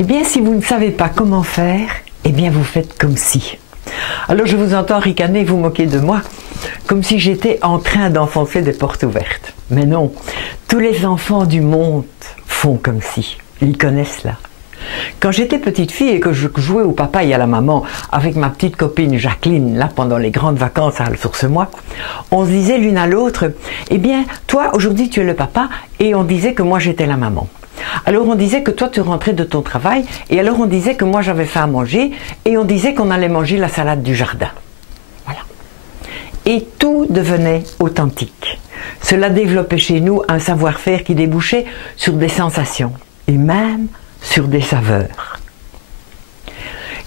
Eh bien, si vous ne savez pas comment faire, eh bien, vous faites comme si. Alors, je vous entends ricaner, vous moquer de moi, comme si j'étais en train d'enfoncer des portes ouvertes. Mais non, tous les enfants du monde font comme si. Ils connaissent cela. Quand j'étais petite fille et que je jouais au papa et à la maman avec ma petite copine Jacqueline, là, pendant les grandes vacances à Source-moi, on se disait l'une à l'autre, eh bien, toi, aujourd'hui, tu es le papa, et on disait que moi, j'étais la maman. Alors on disait que toi tu rentrais de ton travail et alors on disait que moi j'avais faim à manger et on disait qu'on allait manger la salade du jardin. Voilà. Et tout devenait authentique. Cela développait chez nous un savoir-faire qui débouchait sur des sensations et même sur des saveurs.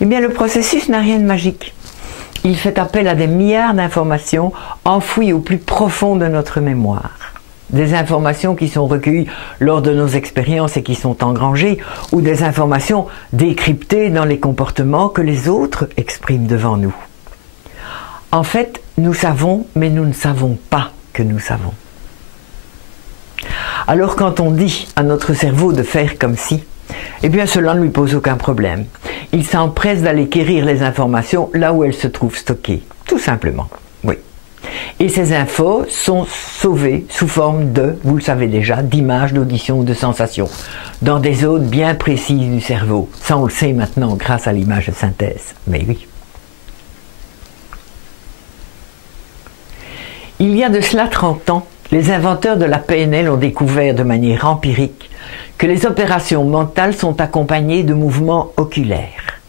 Eh bien le processus n'a rien de magique. Il fait appel à des milliards d'informations enfouies au plus profond de notre mémoire. Des informations qui sont recueillies lors de nos expériences et qui sont engrangées, ou des informations décryptées dans les comportements que les autres expriment devant nous. En fait, nous savons, mais nous ne savons pas que nous savons. Alors quand on dit à notre cerveau de faire comme si, eh bien cela ne lui pose aucun problème. Il s'empresse d'aller quérir les informations là où elles se trouvent stockées, tout simplement. Oui. Et ces infos sont sauvées sous forme de, vous le savez déjà, d'images, d'auditions ou de sensations, dans des zones bien précises du cerveau. Ça on le sait maintenant grâce à l'image de synthèse, mais oui. Il y a de cela 30 ans, les inventeurs de la PNL ont découvert de manière empirique que les opérations mentales sont accompagnées de mouvements oculaires.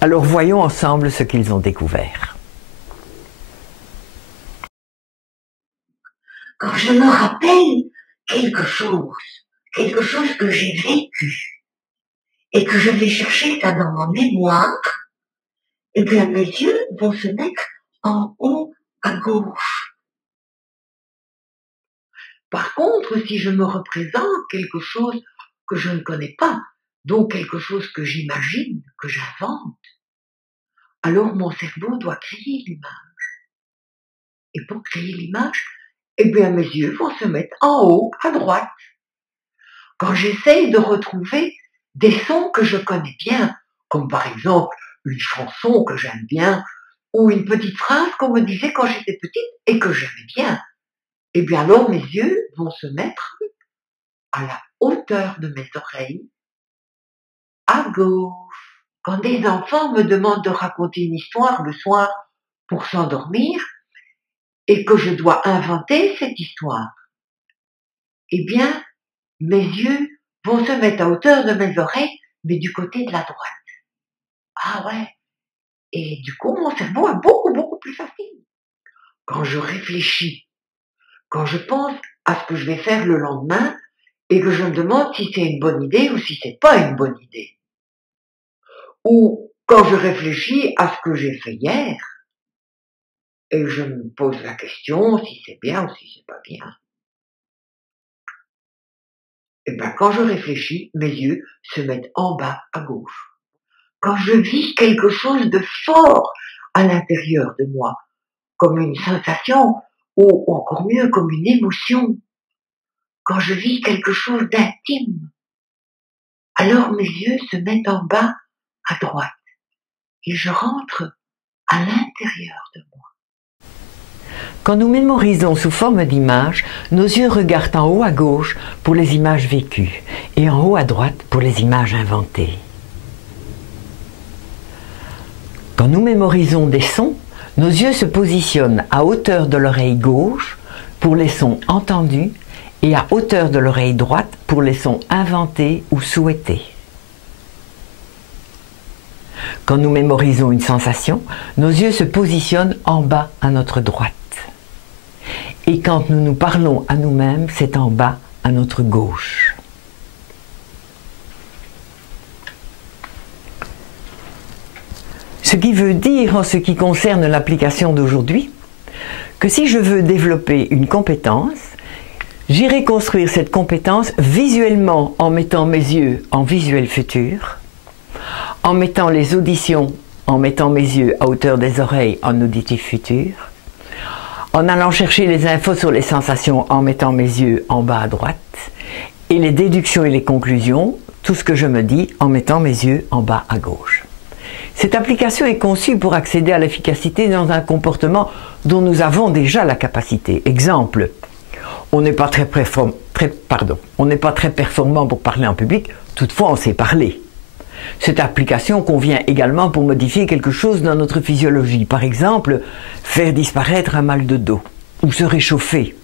Alors voyons ensemble ce qu'ils ont découvert. Quand je me rappelle quelque chose que j'ai vécu, et que je vais chercher ça dans ma mémoire, eh bien mes yeux vont se mettre en haut à gauche. Par contre, si je me représente quelque chose que je ne connais pas, donc quelque chose que j'imagine, que j'invente, alors mon cerveau doit créer l'image. Et pour créer l'image, eh bien mes yeux vont se mettre en haut à droite. Quand j'essaye de retrouver des sons que je connais bien, comme par exemple une chanson que j'aime bien, ou une petite phrase qu'on me disait quand j'étais petite et que j'aimais bien, eh bien alors mes yeux vont se mettre à la hauteur de mes oreilles, à gauche. Quand des enfants me demandent de raconter une histoire le soir pour s'endormir, et que je dois inventer cette histoire, eh bien mes yeux vont se mettre à hauteur de mes oreilles, mais du côté de la droite. Ah ouais. Et du coup, mon cerveau est beaucoup plus facile. Quand je réfléchis, quand je pense à ce que je vais faire le lendemain, et que je me demande si c'est une bonne idée ou si c'est pas une bonne idée. Ou quand je réfléchis à ce que j'ai fait hier, et je me pose la question si c'est bien ou si c'est pas bien. Et ben, quand je réfléchis, mes yeux se mettent en bas à gauche. Quand je vis quelque chose de fort à l'intérieur de moi, comme une sensation, ou encore mieux, comme une émotion, quand je vis quelque chose d'intime, alors mes yeux se mettent en bas à droite et je rentre à l'intérieur de moi. Quand nous mémorisons sous forme d'images, nos yeux regardent en haut à gauche pour les images vécues et en haut à droite pour les images inventées. Quand nous mémorisons des sons, nos yeux se positionnent à hauteur de l'oreille gauche pour les sons entendus et à hauteur de l'oreille droite pour les sons inventés ou souhaités. Quand nous mémorisons une sensation, nos yeux se positionnent en bas à notre droite. Et quand nous nous parlons à nous-mêmes, c'est en bas à notre gauche. Ce qui veut dire, en ce qui concerne l'application d'aujourd'hui, que si je veux développer une compétence, j'irai construire cette compétence visuellement en mettant mes yeux en visuel futur, en mettant les auditions, en mettant mes yeux à hauteur des oreilles en auditif futur, en allant chercher les infos sur les sensations en mettant mes yeux en bas à droite, et les déductions et les conclusions, tout ce que je me dis en mettant mes yeux en bas à gauche. Cette application est conçue pour accéder à l'efficacité dans un comportement dont nous avons déjà la capacité. Exemple, on n'est pas très performant pour parler en public, toutefois on sait parler. Cette application convient également pour modifier quelque chose dans notre physiologie. Par exemple, faire disparaître un mal de dos, ou se réchauffer,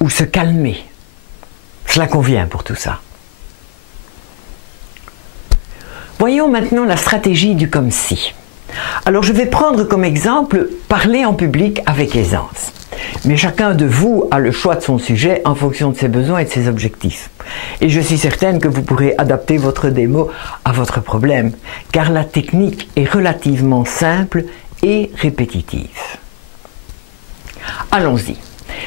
ou se calmer. Cela convient pour tout ça. Voyons maintenant la stratégie du comme si. Alors je vais prendre comme exemple parler en public avec aisance. Mais chacun de vous a le choix de son sujet en fonction de ses besoins et de ses objectifs. Et je suis certaine que vous pourrez adapter votre démo à votre problème, car la technique est relativement simple et répétitive. Allons-y.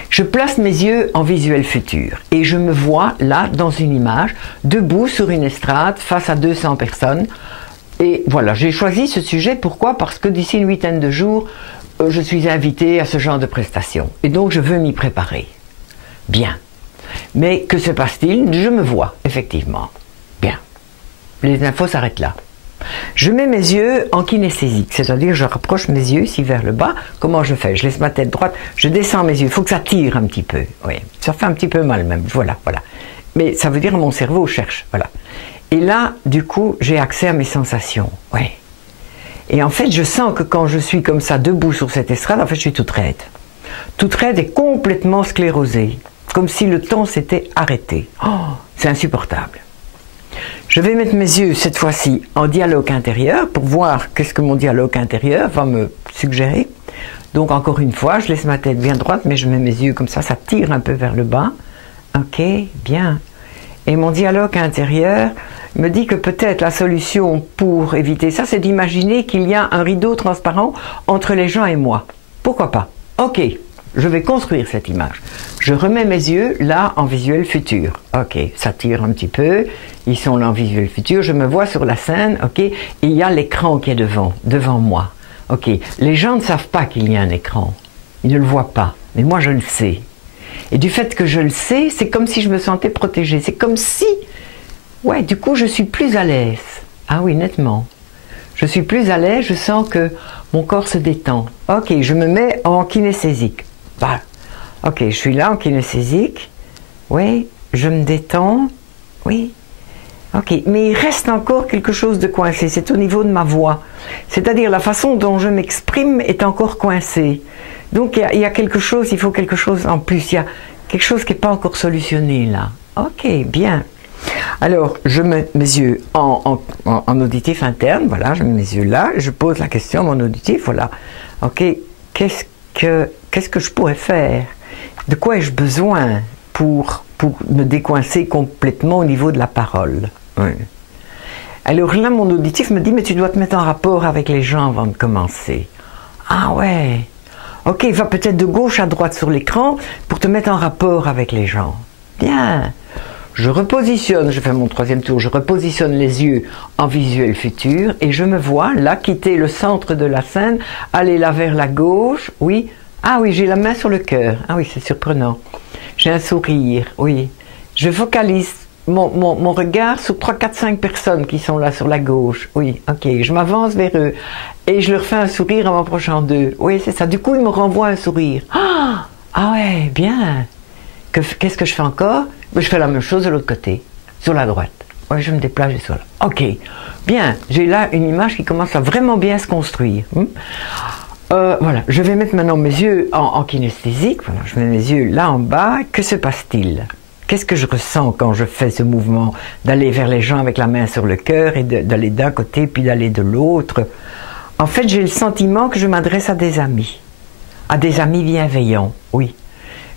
Je place mes yeux en visuel futur et je me vois là dans une image, debout sur une estrade face à 200 personnes. Et voilà, j'ai choisi ce sujet, pourquoi? Parce que d'ici une huitaine de jours, je suis invitée à ce genre de prestation. Et donc je veux m'y préparer. Bien. Mais que se passe-t-il? Je me vois, effectivement. Bien. Les infos s'arrêtent là. Je mets mes yeux en kinesthésique, c'est-à-dire je rapproche mes yeux ici vers le bas. Comment je fais? Je laisse ma tête droite, je descends mes yeux. Il faut que ça tire un petit peu. Oui, ça fait un petit peu mal même. Voilà. Mais ça veut dire que mon cerveau cherche. Voilà. Et là, du coup, j'ai accès à mes sensations. Oui. Et en fait, je sens que quand je suis comme ça, debout sur cette estrade, en fait, je suis toute raide. Toute raide et complètement sclérosée. Comme si le temps s'était arrêté. Oh, c'est insupportable. Je vais mettre mes yeux, cette fois-ci, en dialogue intérieur pour voir qu'est-ce que mon dialogue intérieur va me suggérer. Donc, encore une fois, je laisse ma tête bien droite, mais je mets mes yeux comme ça tire un peu vers le bas. Ok, bien. Et mon dialogue intérieur me dit que peut-être la solution pour éviter ça, c'est d'imaginer qu'il y a un rideau transparent entre les gens et moi. Pourquoi pas? Ok, je vais construire cette image. Je remets mes yeux là en visuel futur. Ok, ça tire un petit peu. Ils sont là en visuel futur. Je me vois sur la scène. Ok, et il y a l'écran qui est devant moi. Ok, les gens ne savent pas qu'il y a un écran. Ils ne le voient pas. Mais moi, je le sais. Et du fait que je le sais, c'est comme si je me sentais protégée. C'est comme si... Ouais, du coup, je suis plus à l'aise. Ah oui, nettement. Je suis plus à l'aise, je sens que mon corps se détend. Ok, je me mets en kinesthésique. Voilà. Ok, je suis là en kinesthésique. Oui, je me détends. Oui. Ok, mais il reste encore quelque chose de coincé. C'est au niveau de ma voix. C'est-à-dire la façon dont je m'exprime est encore coincée. Donc il y a quelque chose, il faut quelque chose en plus. Il y a quelque chose qui n'est pas encore solutionné là. Ok, bien. Alors, je mets mes yeux en auditif interne. Voilà, je mets mes yeux là. Je pose la question à mon auditif. Voilà. Ok, qu'est-ce que je pourrais faire? De quoi ai-je besoin pour me décoincer complètement au niveau de la parole? Oui. Alors là, mon auditif me dit, mais tu dois te mettre en rapport avec les gens avant de commencer. Ah ouais. Ok, va peut-être de gauche à droite sur l'écran pour te mettre en rapport avec les gens. Bien. Je repositionne, je fais mon troisième tour, je repositionne les yeux en visuel futur et je me vois là quitter le centre de la scène, aller là vers la gauche, oui. Ah oui, j'ai la main sur le cœur. Ah oui, c'est surprenant. J'ai un sourire, oui. Je focalise mon regard sur 3, 4, 5 personnes qui sont là sur la gauche. Oui, ok. Je m'avance vers eux et je leur fais un sourire en m'approchant d'eux. Oui, c'est ça. Du coup, ils me renvoient un sourire. Ah ouais, bien. Qu'est-ce que je fais encore? Je fais la même chose de l'autre côté, sur la droite. Oui, je me déplace, je suis là. Ok, bien. J'ai là une image qui commence à vraiment bien se construire. Voilà, je vais mettre maintenant mes yeux en kinesthésique. Voilà, je mets mes yeux là en bas. Que se passe-t-il? Qu'est-ce que je ressens quand je fais ce mouvement d'aller vers les gens avec la main sur le cœur et d'aller d'un côté puis d'aller de l'autre? En fait, j'ai le sentiment que je m'adresse à des amis bienveillants, oui.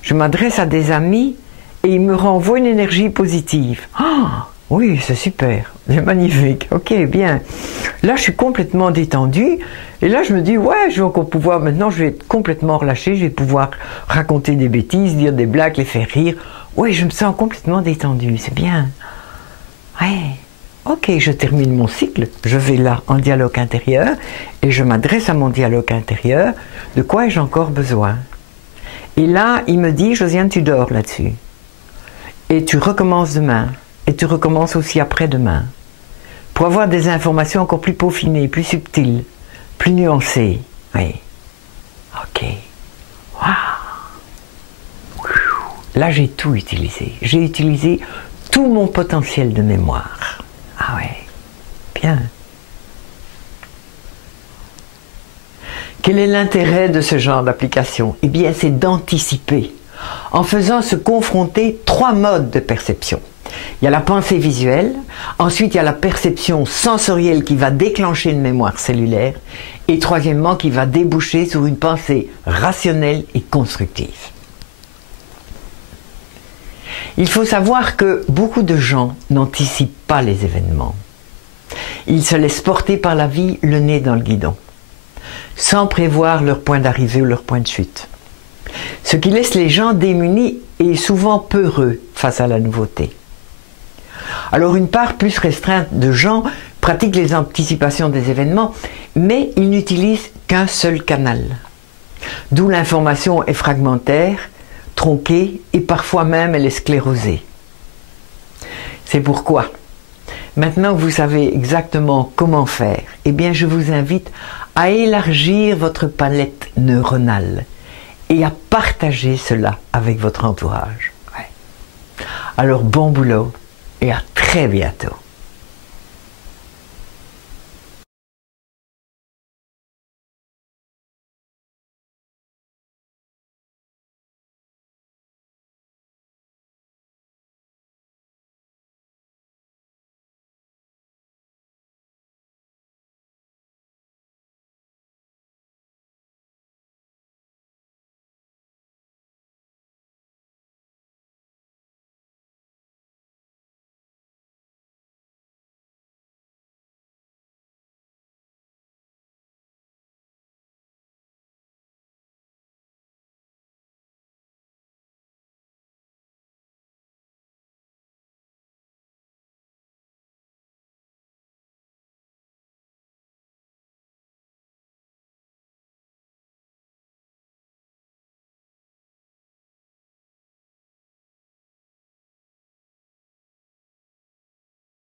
Je m'adresse à des amis et ils me renvoient une énergie positive. Ah, oui, c'est super, c'est magnifique, ok, bien. Là, je suis complètement détendue et là, je me dis, ouais, je vais encore pouvoir, maintenant, je vais être complètement relâchée, je vais pouvoir raconter des bêtises, dire des blagues, les faire rire. Oui, je me sens complètement détendue, c'est bien. Ouais, ok, je termine mon cycle, je vais là en dialogue intérieur et je m'adresse à mon dialogue intérieur. De quoi ai-je encore besoin? Et là, il me dit, Josiane, tu dors là-dessus. Et tu recommences demain. et tu recommences aussi après-demain. Pour avoir des informations encore plus peaufinées, plus subtiles, plus nuancées. Oui. Ok. Waouh. Là, j'ai tout utilisé. J'ai utilisé tout mon potentiel de mémoire. Ah ouais. Bien. Quel est l'intérêt de ce genre d'application? Eh bien, c'est d'anticiper, en faisant se confronter 3 modes de perception. Il y a la pensée visuelle, ensuite il y a la perception sensorielle qui va déclencher une mémoire cellulaire, et troisièmement qui va déboucher sur une pensée rationnelle et constructive. Il faut savoir que beaucoup de gens n'anticipent pas les événements. Ils se laissent porter par la vie le nez dans le guidon, sans prévoir leur point d'arrivée ou leur point de chute. Ce qui laisse les gens démunis et souvent peureux face à la nouveauté. Alors une part plus restreinte de gens pratiquent les anticipations des événements, mais ils n'utilisent qu'un seul canal. D'où l'information est fragmentaire, tronquée et parfois même elle est sclérosée. C'est pourquoi, maintenant que vous savez exactement comment faire, eh bien je vous invite à élargir votre palette neuronale et à partager cela avec votre entourage. Ouais. Alors bon boulot et à très bientôt.